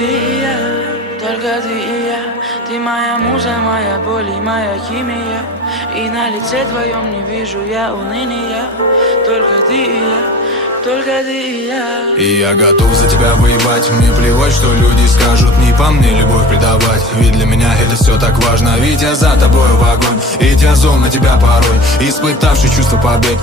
Ты и я, только ты и я. Ты моя муза, моя боль и моя химия. И на лице твоем не вижу я уныния. Только ты и я, только ты и я. И я готов за тебя воевать. Мне плевать, что люди скажут, не по мне любовь предавать. Ведь для меня это все так важно. Ведь я за тобой в огонь, ведь я зол на тебя порой, испытавший чувство побед.